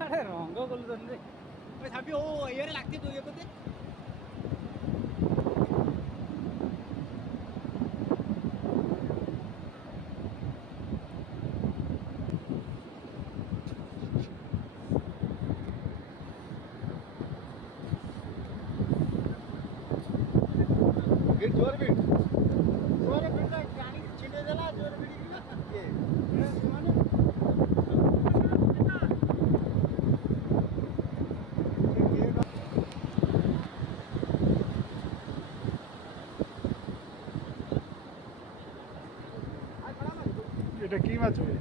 ଆରେ ରଙ୍ଗ କରୁଛନ୍ତି ସାବି ଓ ଇଏରେ ଲାଗିଛି ତୁ ଇଏ କରିଦେ जोर बीट गाड़ी छिटे देला जोर बीट ये এটা কি মাছ হবে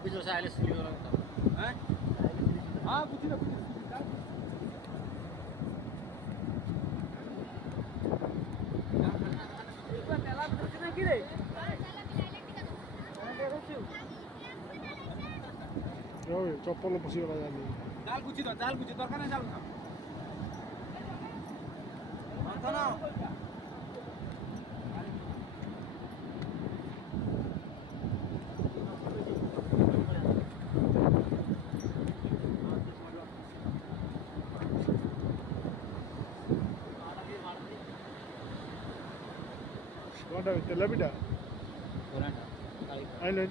बीच से आइले स्लिप हो हैं हां कुछ ना कुछ চপ্পল পশিগলা জানি জাল গুছি দরকার নাই জাল খাও মাথা না কোনটা তেলাপিটা কোনটা আইলো